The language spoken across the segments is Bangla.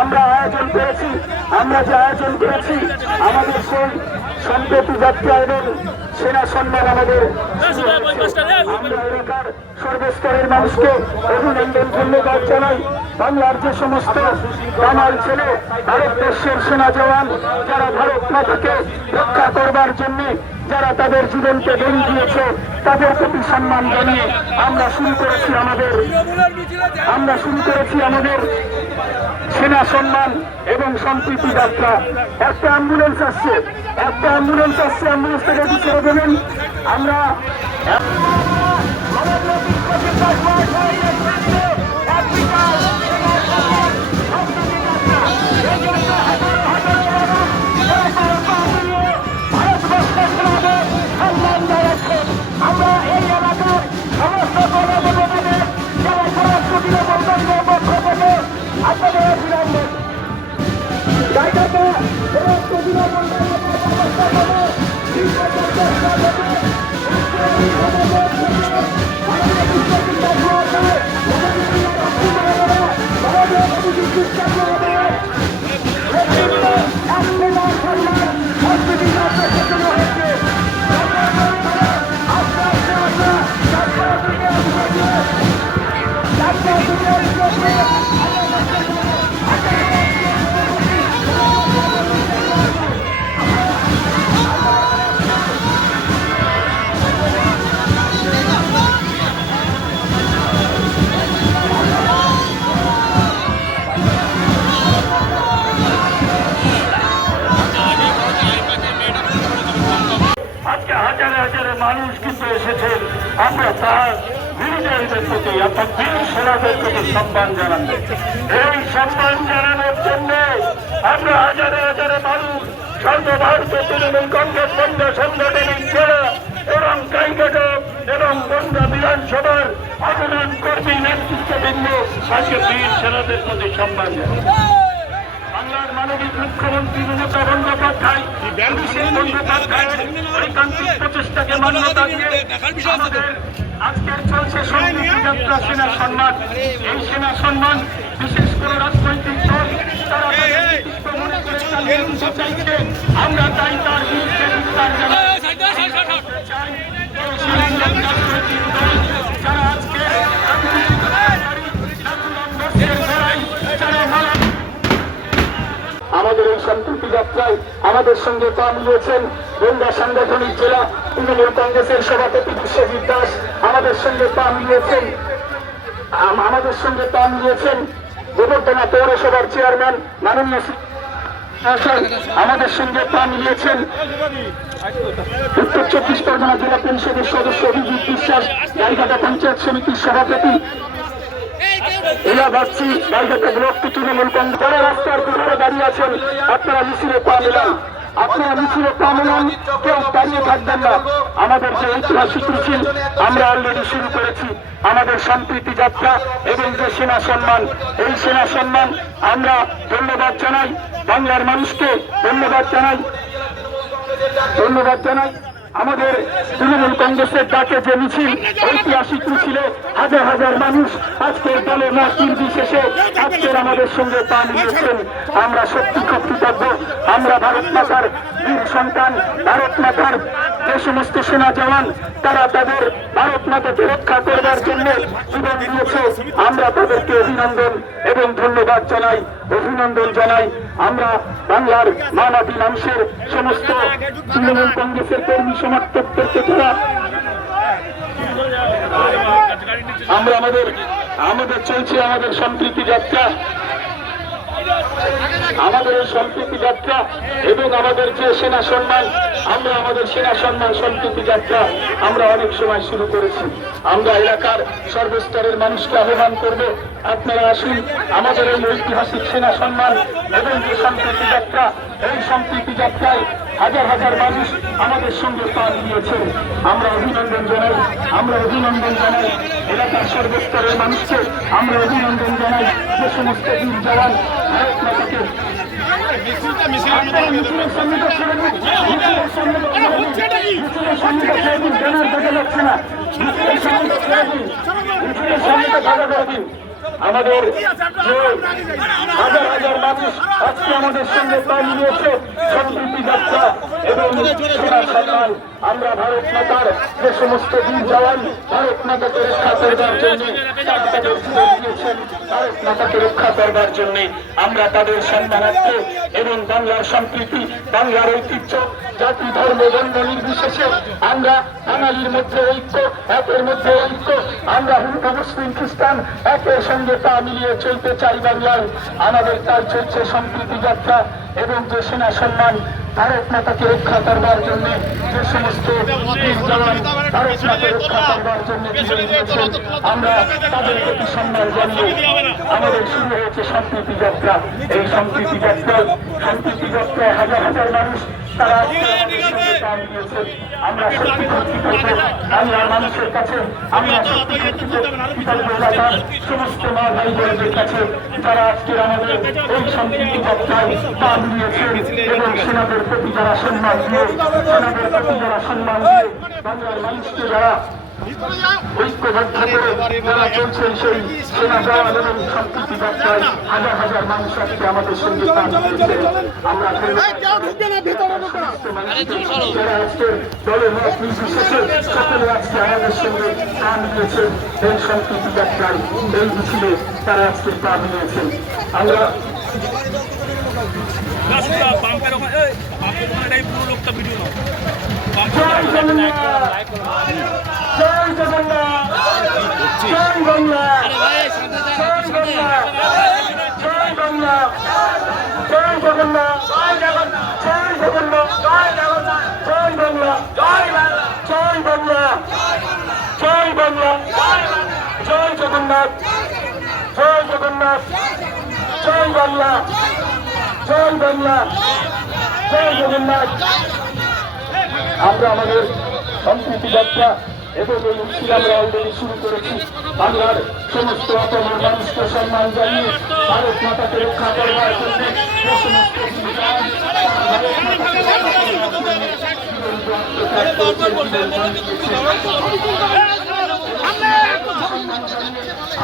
আমরা আয়োজন করেছি, আমরা যে আয়োজন করেছি, আমাদের সেই সম্প্রতি যাত্রা এবং সেনা সম্মান আমাদের এলাকার সর্বস্তরের মানুষকে অভিনন্দন, ধন্যবাদ জানাই। বাংলার যে সমস্ত কামাল ছেলে ভারতবর্ষের সেনা জওয়ান, যারা ভারত মাতাকে রক্ষা করবার জন্য, যারা তাদের জীবনকে বলি দিয়েছে, তাদের প্রতি সম্মান জানিয়ে আমরা শুরু করেছি আমাদের, আমরা শুরু করেছি আমাদের সেনা সম্মান এবং সম্প্রীতি যাত্রা। একটা অ্যাম্বুলেন্স আসছে, একটা অ্যাম্বুলেন্স আসছে, অ্যাম্বুলেন্স থেকে একটু ছেড়ে দেবেন আমরা আমরা আপনাদের অভিনন্দন মানুষ কিন্তু এসেছেন। আমরা তার মিলিটারিদের প্রতি, অর্থাৎ বীর সেনাদের প্রতি সম্মান জানাতে। এই সম্মান জানানোর জন্য আমরা হাজারে হাজারে মানুষ সর্বভারতীয় তৃণমূল কংগ্রেস বন্ধ সংগঠনের জেলা এবং কাইকাটা এবং বন্ধা বিধানসভার আগমন কর্মী নেতৃত্ববৃন্দ আজকে বীর সেনাদের প্রতি সম্মান জানাই। মুখ্যমন্ত্রী মমতা বন্দ্যোপাধ্যায় অভিষেক বন্দ্যোপাধ্যায়ের ঐকান্তিক প্রচেষ্টাকে মান্যতা দিয়ে আমাদের আজকের সেনা সম্মান সেনা সম্মান বিশেষ করে রাজনৈতিক দল মনে আমরা তাই তার আমাদের এই সম্প্রীতি যাত্রায় আমাদের সঙ্গে পা মিলিয়েছেন বন্ধা সাংগঠনিক জেলা তৃণমূল কংগ্রেসের সভাপতি বিশ্বজিৎ দাস। আমাদের সঙ্গে পা মিলিয়েছেন আমাদের সঙ্গে পা মিলিয়েছেন গোবর্ধনা পৌরসভার চেয়ারম্যান মাননীয় আমাদের সঙ্গে পা মিলিয়েছেন উত্তর চব্বিশ পরগনা জেলা পরিষদের সদস্য অভিজিৎ বিশ্বাস, গাইঘাটা পঞ্চায়েত সমিতির সভাপতি এলা ভাবছি বাইরে ব্লক তৃণমূল কংগ্রেস যারা রাস্তার দুধারে দাঁড়িয়ে আছেন, আপনারা মিছিলে পা আপনারা মিছিলে পা মেলান, কেউ দাঁড়িয়ে থাকবেন না। আমাদের যে ঐতিহাসিক মিছিল, আমরা অলরেডি শুরু করেছি। আমাদের সম্প্রীতি যাত্রা এবং যে সেনা সম্মান, এই সেনা সম্মান আমরা ধন্যবাদ জানাই। বাংলার মানুষকে ধন্যবাদ জানাই। ধন্যবাদ জানাই। আমাদের তৃণমূল কংগ্রেসের ডাকে যে মিছিল, ঐতিহাসিক মিছিলে হাজার হাজার মানুষ আজকের দলে মত নির্বিশেষে আজকের আমাদের সঙ্গে পা মিলিয়েছেন আমরা সত্যি খুব আমরা ভারত মাতার বীর সন্তান, ভারত মাতার যে সমস্ত সেনা জওয়ান, তারা তাদের ভারত মাতাকে রক্ষা করবার জন্য জীবন দিয়েছে। আমরা তাদেরকে অভিনন্দন এবং ধন্যবাদ জানাই। অভিনন্দন জানাই। আমরা বাংলার মানবী মানুষের সমস্ত তৃণমূল কংগ্রেসের কর্মী সমর্থকদেরকে ছাড়া আমরা আমাদের আমাদের চলছে আমাদের সম্প্রীতি যাত্রা। আমাদের এই সম্প্রীতি যাত্রা এবং আমাদের যে সেনা সম্মান আমরা আমাদের সেনা সম্মান সম্প্রীতি যাত্রা আমরা অনেক সময় শুরু করেছি। আমরা এলাকার সর্বস্তরের মানুষকে আহ্বান করব, আপনারা আসুন, আমাদের এই ঐতিহাসিক সেনা সম্মান এবং যে সম্প্রীতি যাত্রা, এই সম্প্রীতি যাত্রায় হাজার হাজার মানুষ আমাদের সঙ্গে পা দিয়েছেন আমরা অভিনন্দন জানাই, আমরা অভিনন্দন জানাই এলাকার সর্বস্তরের মানুষকে, আমরা অভিনন্দন জানাই যে সমস্ত বীর জওয়ান ভারত মাতাকে মিছিলের সামনেটা দিন দিন দিন দিন দিন আমাদের যে হাজার হাজার মানুষ আজকে আমাদের সঙ্গে পা মিলিয়েছে সম্প্রীতি যাত্রা এবং সম্মান আমরা ভারত মাতার যে সমস্ত বীর জওয়ান ভারত মাতাকে রক্ষা করবার জন্য ভারত মাতাকে রক্ষা করবার জন্য আমরা তাদের সম্মানার্থে এবং বাংলার সম্প্রীতি বাংলার ঐতিহ্য জাতি, ধর্ম, বর্ণ, নির্বিশেষে আমরা বাঙালির মধ্যে ঐক্য, একের মধ্যে ঐক্য। আমরা হিন্দু, মুসলিম, খ্রিস্টান একের সঙ্গে পা মিলিয়ে চলতে চাই বাংলায়। আমাদের কাজ চলছে সম্প্রীতি যাত্রা এবং যে সেনা সম্মান ভারত মাতাকে রক্ষা করবার জন্য, যে সমস্ত ভারত মাতাকে রক্ষা করবার জন্য আমরা তাদের প্রতি সম্মান জানিয়ে আমাদের শুরু হয়েছে সম্প্রীতি যাত্রা। এই সম্প্রীতি যাত্রায় সম্প্রীতি যাত্রায় হাজার হাজার মানুষ তারা। আমরা বাংলার মানুষের কাছে আমরা সমস্ত মা ভাই বোনদের কাছে যারা আজকের আমাদের এই সম্পৃক্তি যাত্রায় প্রাণ দিয়েছেন এবং সেনাদের প্রতি যারা সম্মান দিয়ে সেনাদের প্রতি যারা সম্মান দিয়ে বাংলার মানুষকে যারা ঐক্যবদ্ধ করে যারা সেই সেনা জওয়ান এবং হাজার হাজার মানুষ আজকে আমাদের সঙ্গে আমরা যারা আজকে দলের মত নির্বিশেষে আজকে আমাদের সঙ্গে তারা আজকে প্রাণ দিয়েছেন আমরা পাম্পের ওখানে এই, পাম্পের ওখানে পুরো লোকটা ভিডিও নাও জয় জগন্নাথ। জয় বাংলা। জয় বাংলা। জয় বাংলা। জয় জগন্নাথ। জয় জগন্নাথ। জয় জগন্নাথ। জয় বাংলা। জয় বাংলা। জয় বাংলা। জয় বাংলা জয় জগন্নাথ। জয় জগন্নাথ। জয় বাংলা। জয় বাংলা। জয় আমরা আমাদের সম্প্রীতি যাত্রা এবং এই মিছিল আমরা অলরেডি শুরু করেছি বাংলার সমস্ত অপরের মানুষকে সম্মান জানিয়ে ভারত মাতাকে রক্ষা করবার জন্য।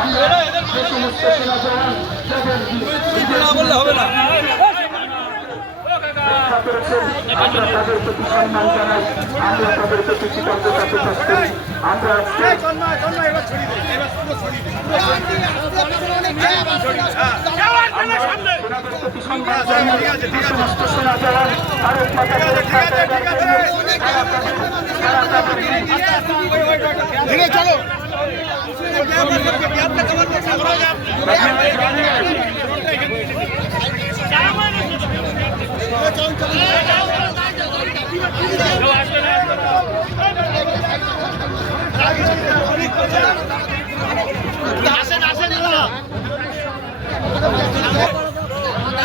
আমরা যে সমস্ত সেনা জওয়ান যাদের না বললে হবে না রক্ষা করেছেন আমরা তাদের প্রতি সম্মান জানাই আমরা তাদের প্রতি কৃতজ্ঞতা প্রকাশ করি আমরা রক্ষা করবার জন্য তারা তাদের- তারা তাদের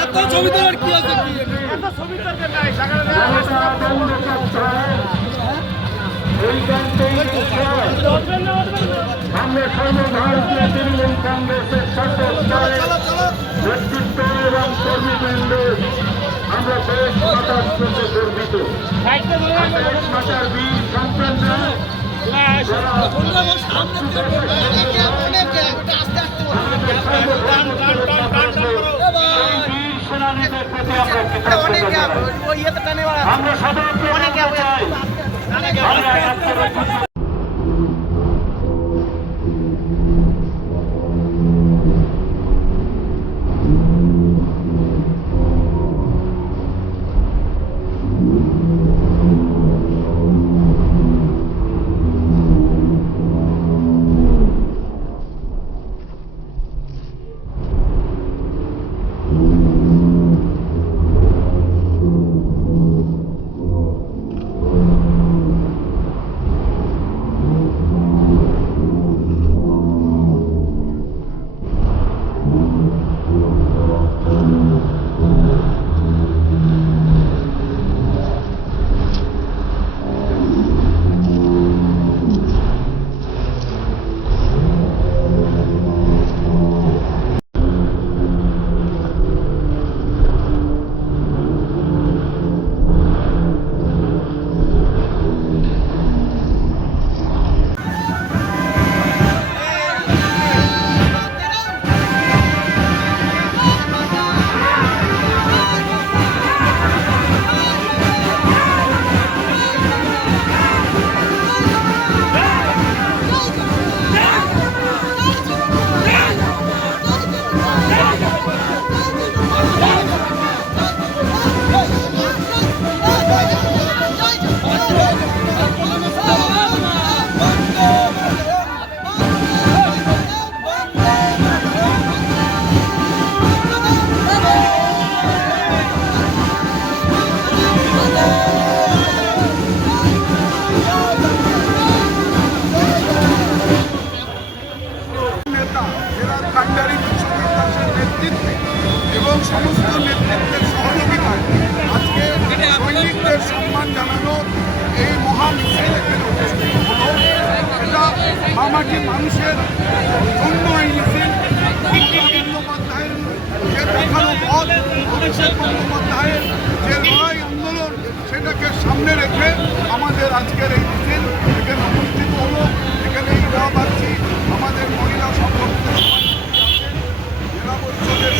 এত ছবি তোলার কি আছে। আমরা সর্বভারতীয় তৃণমূল কংগ্রেসের সকল স্তরের নেতৃত্ব এবং কর্মীবৃন্দ আমরা দেশ মাতার জন্য গর্বিত দেশ মাতার বীর সন্তানরা আমরা কৃতজ্ঞতা মামাটি মানুষের জন্য এই মমতা বন্দ্যোপাধ্যায়ের যে দেখানো পথ অভিষেক বন্দ্যোপাধ্যায়ের যে লড়াই আন্দোলন সেটাকে সামনে রেখে আমাদের আজকের এই মিছিল, এখানে অনুষ্ঠিত হলো, এখানে ইন্দিরাবাসী আমাদের মহিলা সংগঠনের সভানেত্রী আছেন জেলা পরিষদের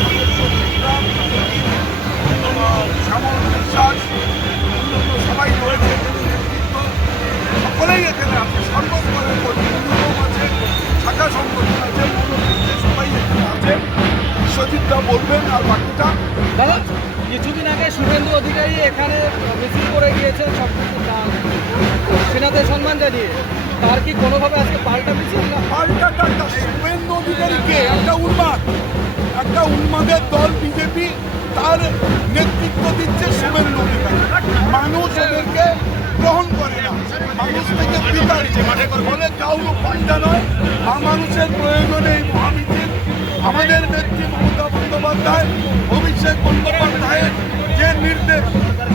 সবাই রয়েছে। সকলেই এখানে আছে। সর্বস্তরের বিশ্বজিৎদা বলবেন আর বাকিটা? দাদা কিছুদিন আগে শুভেন্দু অধিকারী এখানে মিছিল করে গিয়েছেন সব কিছু সেনাদের সম্মান জানিয়ে। তার কি কোনোভাবে আজকে পাল্টা মিছিল না? পাল্টাটা একটা শুভেন্দু অধিকারীকে একটা উন্মাদ একটা উন্মাদের দল বিজেপি তার নেতৃত্ব দিচ্ছে শুভেন্দু অধিকারী। মানুষ ওদেরকে গ্রহণ করে না। মানুষ থেকে বিতাড়িত। ফলে কাউকে পাল্টা নয়। আর মানুষের প্রয়োজনে এই মহামিছিল আমাদের নেত্রী মমতা বন্দ্যোপাধ্যায় অভিষেক বন্দ্যোপাধ্যায়ের যে নির্দেশ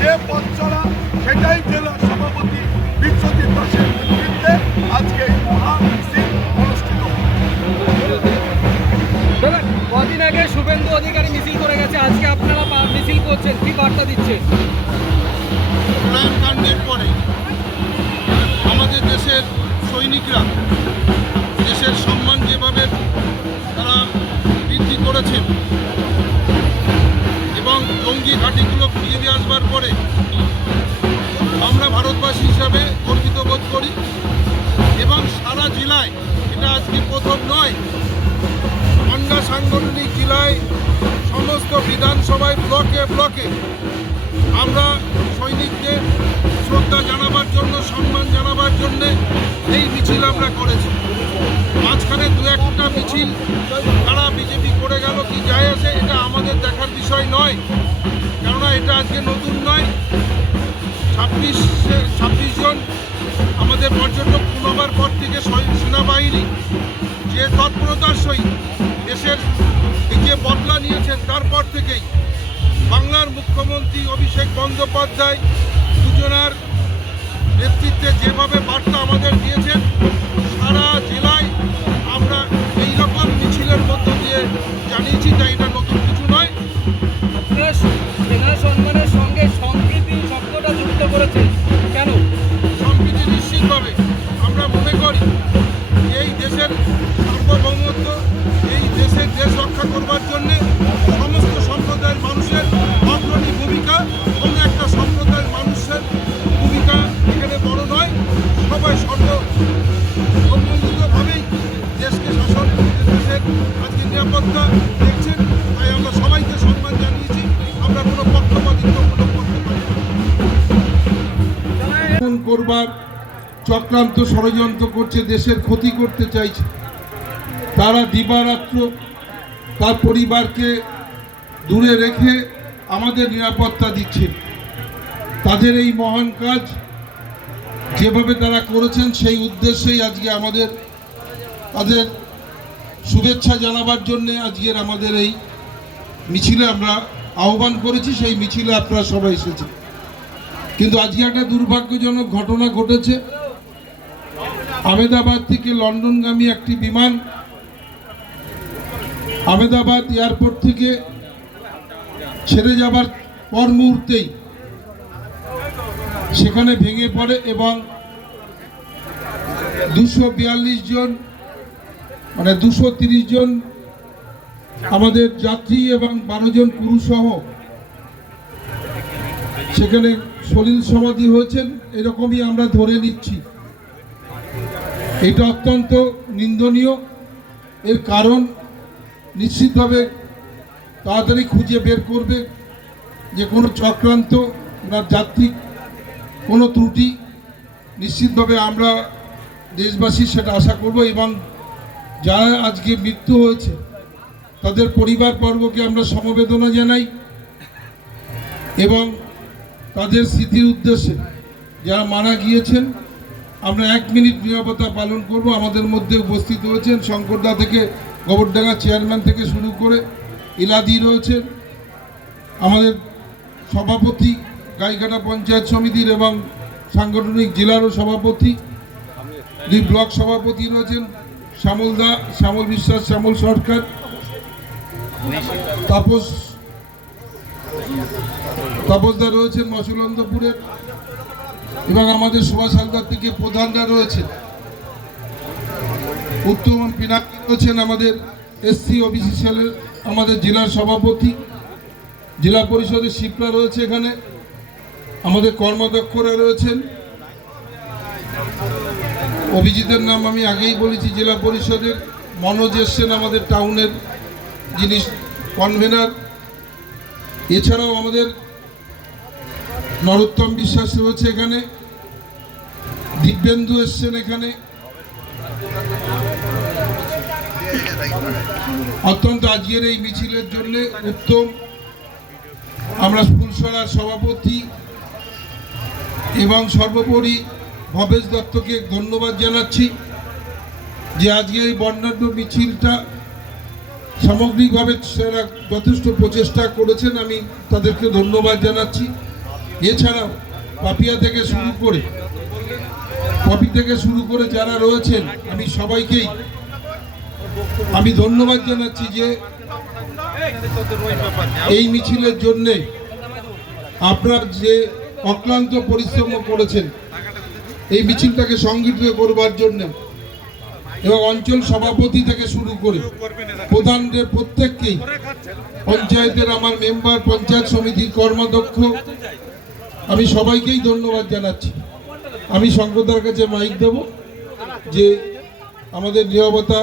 যে পথ চলা সেটাই জেলা সভাপতি বিশ্বজিৎ দাসের নেতৃত্বে আজকে এই মহামিছিল অনুষ্ঠিত কদিন আগে শুভেন্দু অধিকারী মিছিল করে গেছে আজকে আপনারা মিছিল করছেন কি বার্তা দিচ্ছেন প্রলয়নকাণ্ডের পরে আমাদের দেশের সৈনিকরা দেশের সম্মান যেভাবে করেছেন। এবং জঙ্গি ঘাঁটিগুলো ফিরিয়ে দিয়ে আসবার পরে আমরা ভারতবাসী হিসাবে গর্বিত বোধ করি। এবং সারা জেলায় এটা আজকে প্রথম নয়, পান্ডা সাংগঠনিক জেলায় সমস্ত বিধানসভায় ব্লকে ব্লকে আমরা সৈনিকদের শ্রদ্ধা জানাবার জন্য, সম্মান জানাবার জন্যে এই মিছিল আমরা করেছি। মাঝখানে দু একটা মিছিল তারা বিজেপি করে গেল, কি যায় আসে এটা আমাদের দেখার বিষয় নয়। কেননা এটা আজকে নতুন নয়। ছাব্বিশ ছাব্বিশ জন আমাদের পর্যটক পুনবার পর থেকে সেনাবাহিনী যে তৎপরতার সহিত দেশের যে বদলা নিয়েছেন তারপর থেকেই বাংলার মুখ্যমন্ত্রী অভিষেক বন্দ্যোপাধ্যায় দুজনার নেতৃত্বে যেভাবে বার্তা আমাদের দিয়েছেন, সারা জেলায় জানিয়েছি তাই এটা নতুন কিছু নয়। আপনারা সেনা সম্মানের সঙ্গে সংস্কৃতি শব্দটা যুক্ত করেছে। কেন? সম্প্রীতি নিশ্চিতভাবে আমরা মনে করি এই দেশের সার্বভৌমত্ব এই দেশের দেশ রক্ষা করবার জন্যে চক্রান্ত ষড়যন্ত্র করছে, দেশের ক্ষতি করতে চাইছে। তারা দিবারাত্র তার পরিবারকে দূরে রেখে আমাদের নিরাপত্তা দিচ্ছে। তাদের এই মহান কাজ যেভাবে তারা করেছেন, সেই উদ্দেশ্যেই আজকে আমাদের, তাদের শুভেচ্ছা জানাবার জন্যে আজকের আমাদের এই মিছিলে আমরা আহ্বান করেছি, সেই মিছিলে আপনারা সবাই এসেছেন। কিন্তু আজকে একটা দুর্ভাগ্যজনক ঘটনা ঘটেছে। আমেদাবাদ থেকে লন্ডনগামী একটি বিমান আমেদাবাদ এয়ারপোর্ট থেকে ছেড়ে যাবার পর মুহূর্তেই সেখানে ভেঙে পড়ে এবং দুশো জন মানে দুশো জন আমাদের যাত্রী এবং বারো জন পুরুষ সহ সেখানে সলিল সমাধি হয়েছেন। এরকমই আমরা ধরে নিচ্ছি। এটা অত্যন্ত নিন্দনীয়। এর কারণ নিশ্চিতভাবে তাড়াতাড়ি খুঁজে বের করবে যে কোনো চক্রান্ত, না যাত্রিক কোনো ত্রুটি। নিশ্চিতভাবে আমরা দেশবাসী সেটা আশা করব এবং যারা আজকে মৃত্যু হয়েছে, তাদের পরিবার পর্বকে আমরা সমবেদনা জানাই এবং তাদের স্মৃতির উদ্দেশ্যে যারা মারা গিয়েছেন আমরা এক মিনিট নিরাপত্তা পালন করব। আমাদের মধ্যে উপস্থিত হয়েছেন শঙ্করদা থেকে, গোবরডাঙ্গা চেয়ারম্যান থেকে শুরু করে ইলাদি রয়েছেন। আমাদের সভাপতি, গাইঘাটা পঞ্চায়েত সমিতির এবং সাংগঠনিক জেলারও সভাপতি, দুই ব্লক সভাপতি রয়েছেন, শ্যামল দা, শ্যামল বিশ্বাস, শ্যামল সরকার, তাপস তাপসদা রয়েছেন মসুলন্দপুরের। এবং আমাদের সুভাষ হালদার থেকে প্রধানরা রয়েছেন উত্তম পিনাকি রয়েছেন আমাদের এসসি ওবিসি সেলের আমাদের জেলার সভাপতি, জেলা পরিষদের শিবরা রয়েছে এখানে, আমাদের কর্মদক্ষরা রয়েছেন। অভিজিতের নাম আমি আগেই বলেছি, জেলা পরিষদের মনোজ এসছেন আমাদের টাউনের যিনি কনভেনার এছাড়াও আমাদের নরোত্তম বিশ্বাস রয়েছে এখানে। দিব্যেন্দু এসছেন এখানে। অত্যন্ত আজকের এই মিছিলের জন্য উত্তম। আমরা ফুলসরার সভাপতি এবং সর্বোপরি ভবেশ দত্তকে ধন্যবাদ জানাচ্ছি যে আজকে এই বর্ণাঢ্য মিছিলটা সামগ্রিকভাবে সেরা যথেষ্ট প্রচেষ্টা করেছেন। আমি তাদেরকে ধন্যবাদ জানাচ্ছি। এছাড়াও পাপিয়া থেকে শুরু করে, পপি থেকে শুরু করে যারা রয়েছেন, আমি সবাইকেই আমি ধন্যবাদ জানাচ্ছি যে এই মিছিলের জন্যে আপনার যে অক্লান্ত পরিশ্রম করেছেন, এই মিছিলটাকে সংগঠিত করবার জন্য এবং অঞ্চল সভাপতি থেকে শুরু করে প্রধানদের প্রত্যেককেই, পঞ্চায়েতের আমার মেম্বার, পঞ্চায়েত সমিতির কর্মাধ্যক্ষ আমি সবাইকেই ধন্যবাদ জানাচ্ছি। আমি শঙ্করদার কাছে মাইক দেব যে আমাদের নিরাপত্তা